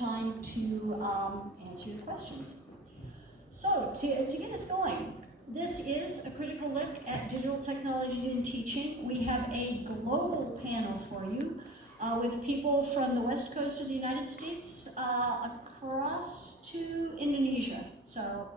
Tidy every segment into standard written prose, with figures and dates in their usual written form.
time to answer your questions. So, to get us going, this is a critical look at digital technologies in teaching. We have a global panel for you with people from the west coast of the United States across to Indonesia. So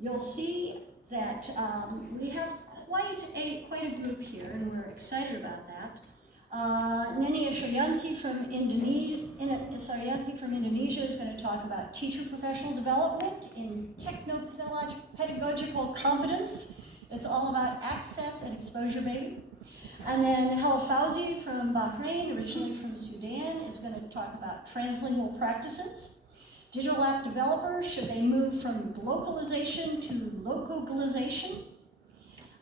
you'll see that we have quite a group here, and we're excited about that. Neni Asharyanti from Indonesia is going to talk about teacher professional development in techno-pedagogical competence. It's all about access and exposure, baby. And then Hel Fauzi from Bahrain, originally from Sudan, is going to talk about translingual practices. Digital app developers, should they move from localization to localization?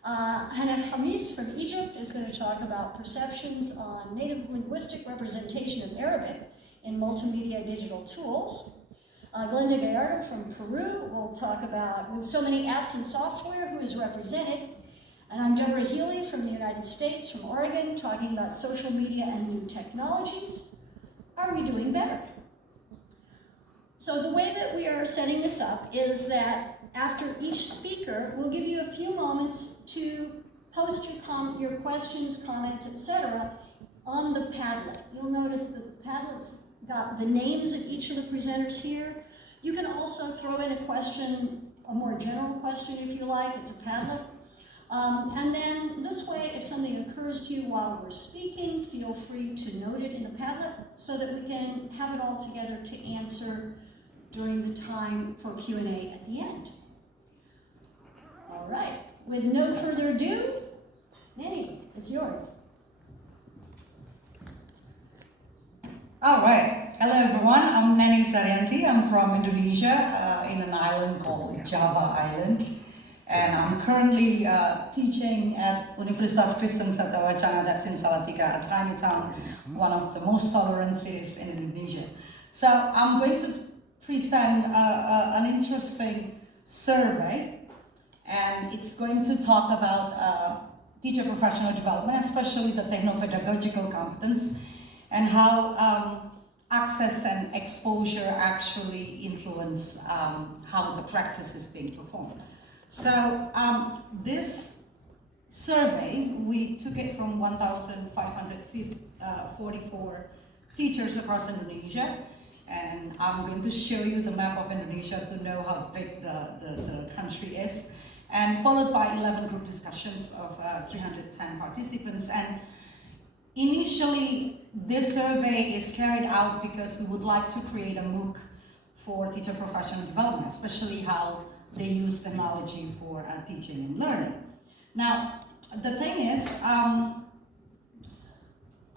Hannah Hamis from Egypt is going to talk about perceptions on native linguistic representation of Arabic in multimedia digital tools. Glenda Gallardo from Peru will talk about, with so many apps and software, who is represented. And I'm Deborah Healy from the United States, from Oregon, talking about social media and new technologies. Are we doing better? So the way that we are setting this up is that after each speaker, we'll give you a few moments to post your questions, comments, etc. on the Padlet. You'll notice that the Padlet's got the names of each of the presenters here. You can also throw in a question, a more general question if you like. It's a Padlet. And then this way, if something occurs to you while we're speaking, feel free to note it in the Padlet so that we can have it all together to answer during the time for Q&A at the end. All right, with no further ado, Neni, it's yours. All right, hello everyone, I'm Neni Saryanti. I'm from Indonesia, in an island called Java Island. And I'm currently teaching at Universitas Kristen Satya Wacana, that's in Salatiga, a tiny town, one of the most tolerant cities in Indonesia. So I'm going to present an interesting survey, and it's going to talk about teacher professional development, especially the techno-pedagogical competence, and how access and exposure actually influence how the practice is being performed. So this survey, we took it from 1,544 teachers across Indonesia, and I'm going to show you the map of Indonesia to know how big the country is, and followed by 11 group discussions of 310 participants. And initially, this survey is carried out because we would like to create a MOOC for teacher professional development, especially how they use technology for teaching and learning. Now, the thing is,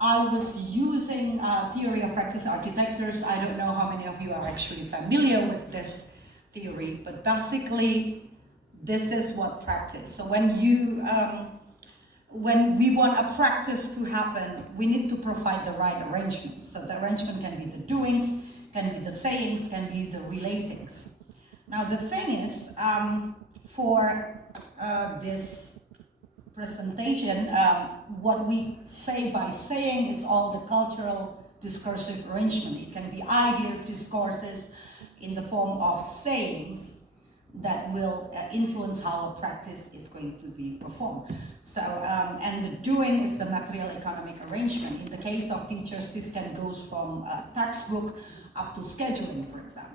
I was using theory of practice architectures. I don't know how many of you are actually familiar with this theory, but basically, this is what practice. So when we want a practice to happen, we need to provide the right arrangements. So the arrangement can be the doings, can be the sayings, can be the relatings. Now the thing is, for this presentation, what we say by saying is all the cultural discursive arrangement. It can be ideas, discourses in the form of sayings that will influence how a practice is going to be performed. So, and the doing is the material economic arrangement. In the case of teachers, this can go from a textbook up to scheduling, for example.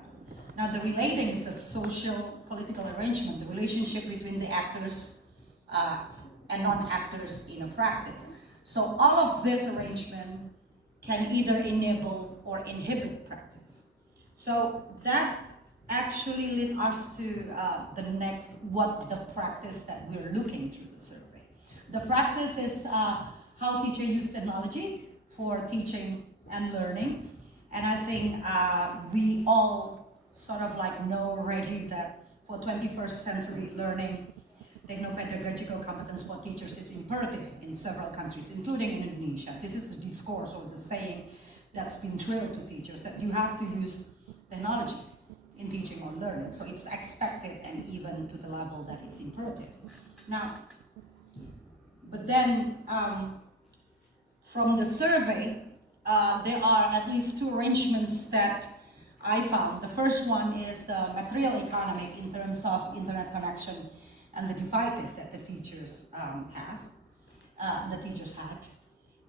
Now, the relating is a social political arrangement, the relationship between the actors and non-actors in a practice. So all of this arrangement can either enable or inhibit practice. So that actually leads us to the the practice that we're looking through the survey. The practice is how teachers use technology for teaching and learning. And I think we all sort of like know already that for 21st century learning, techno-pedagogical competence for teachers is imperative in several countries, including in Indonesia. This is the discourse or the saying that's been drilled to teachers, that you have to use technology in teaching or learning. So it's expected and even to the level that it's imperative. Now, but then from the survey, there are at least two arrangements that I found. The first one is the material economic in terms of internet connection and the devices that the teachers had,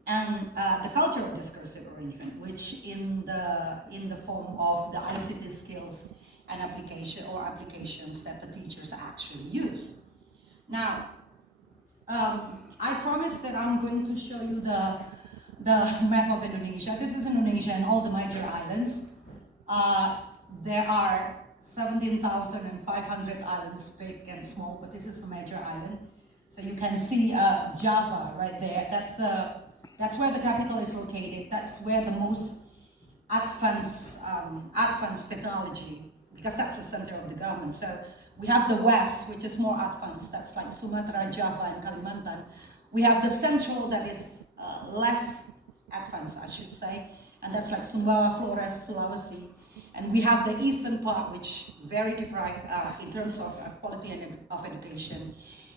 and the cultural discursive arrangement, which in the form of the ICT skills and applications that the teachers actually use. Now, I promised that I'm going to show you the map of Indonesia. This is Indonesia and all the major islands. There are 17,500 islands, big and small, but this is a major island. So you can see Java right there. That's where the capital is located. That's where the most advanced technology, because that's the center of the government. So we have the west, which is more advanced. That's like Sumatra, Java, and Kalimantan. We have the central that is less advanced, I should say, and that's like Sumbawa, Flores, Sulawesi. And we have the eastern part, which very deprived in terms of quality of education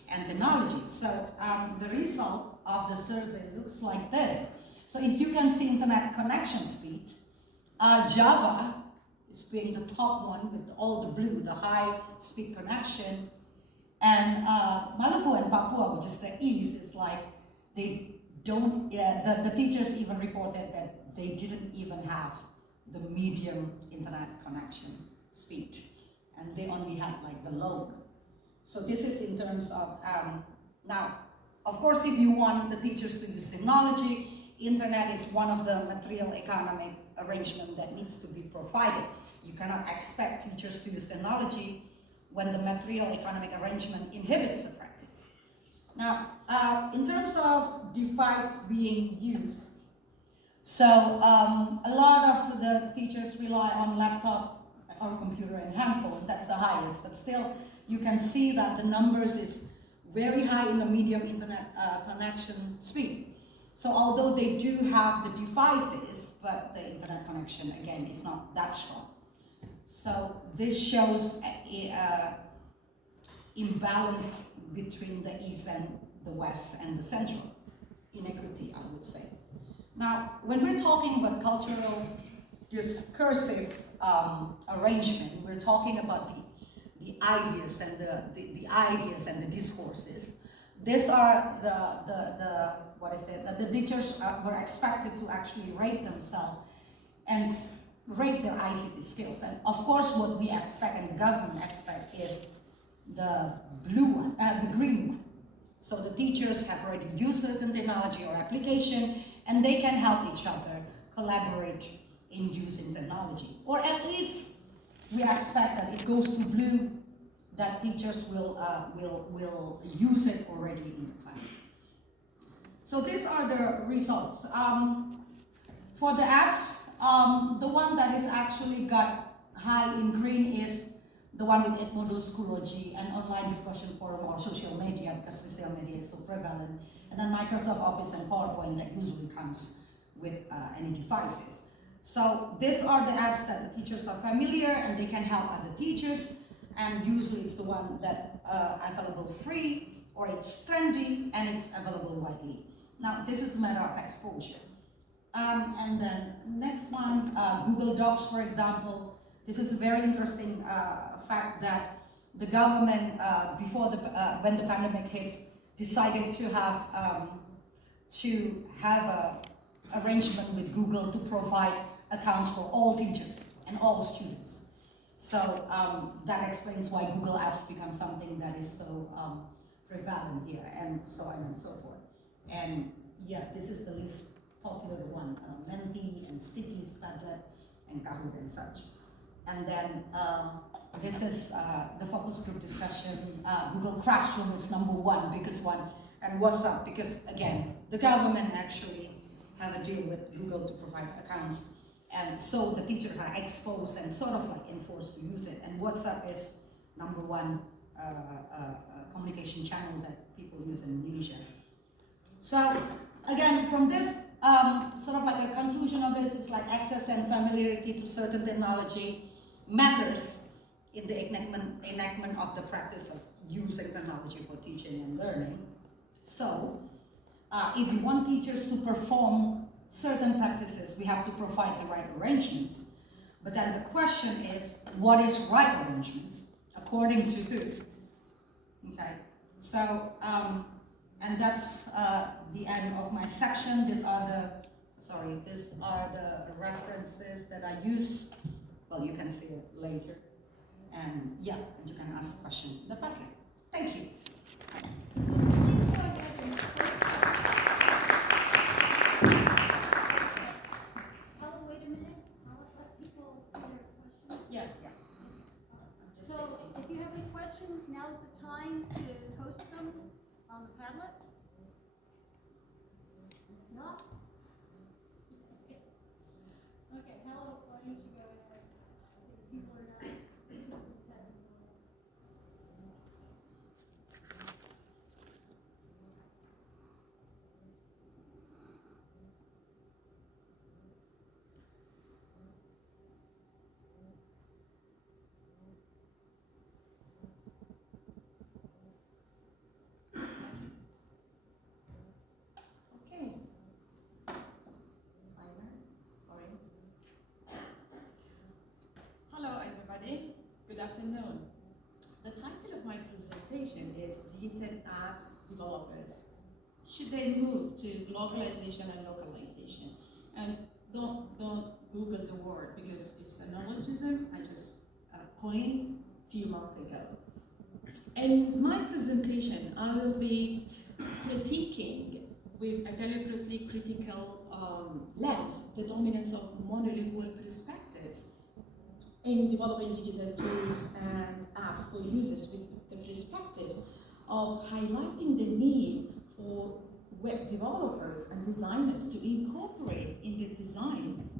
and technology. So the result of the survey looks like this. So if you can see internet connection speed, Java is being the top one with all the blue, the high speed connection. And Maluku and Papua, which is the east, is like they don't, the teachers even reported that they didn't even have the medium internet connection speed, and they only had like the low. So this is in terms of, now, of course, if you want the teachers to use technology, internet is one of the material economic arrangement that needs to be provided. You cannot expect teachers to use technology when the material economic arrangement inhibits the practice. Now, in terms of device being used, so a lot of the teachers rely on laptop or computer and handphone. That's the highest, but still you can see that the numbers is very high in the medium internet connection speed. So although they do have the devices, but the internet connection again is not that strong. So this shows imbalance between the east and the west and the central, inequity, I would say. Now, when we're talking about cultural discursive arrangement, we're talking about the ideas and the ideas and the discourses. These are the teachers were expected to actually rate themselves and rate their ICT skills. And of course, what we expect and the government expect is the blue one, the green one. So the teachers have already used certain technology or application, and they can help each other collaborate in using technology. Or at least we expect that it goes to blue, that teachers will use it already in the class. So these are the results. For the apps, the one that is actually got high in green is the one with Edmodo, Schoology, and online discussion forum or social media, because social media is so prevalent. And then Microsoft Office and PowerPoint that usually comes with any devices. So these are the apps that the teachers are familiar and they can help other teachers. And usually it's the one that available free, or it's trendy and it's available widely. Now this is a matter of exposure. And then next one, Google Docs, for example. This is a very interesting fact that the government, when the pandemic hits, decided to have a arrangement with Google to provide accounts for all teachers and all students. So that explains why Google Apps become something that is so prevalent here, and so on and so forth. And yeah, this is the least popular one, Menti and Sticky, Padlet, and Kahoot and such. And then this is the focus group discussion. Google Classroom is #1, biggest one, and WhatsApp, because again, the government actually have a deal with Google to provide accounts. And so the teachers are exposed and sort of like enforced to use it. And WhatsApp is #1 communication channel that people use in Indonesia. So again, from this, sort of like a conclusion of this, it's like access and familiarity to certain technology matters in the enactment of the practice of using technology for teaching and learning. So if you want teachers to perform certain practices, we have to provide the right arrangements. But then the question is, what is right arrangements? According to who? Okay, so, and that's the end of my section. These are the references that I use. Well, you can see it later. And yeah, you can ask questions in the packet. Thank you. Please go ahead and wait a minute. I'll let people put their questions. Yeah. So if you have any questions, now's the time to post them on the Padlet. No? Okay, Helen, why don't you go ahead? People are not. Okay. Sorry. Hello, everybody. Good afternoon. The title of my presentation is Digital Apps Developers. Should they move to globalization and localization? And don't Google the word because it's a neologism I just coined a few months ago. In my presentation, I will be critiquing with a deliberately critical lens the dominance of monolingual perspectives in developing digital tools and apps for users, with the perspectives of highlighting the need for web developers and designers to incorporate in the design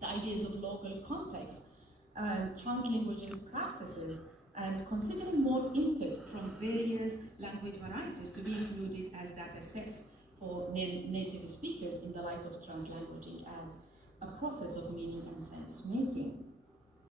the ideas of local context and translingual practices, and considering more input from various language varieties to be included as data sets for native speakers in the light of translanguaging as a process of meaning and sense making.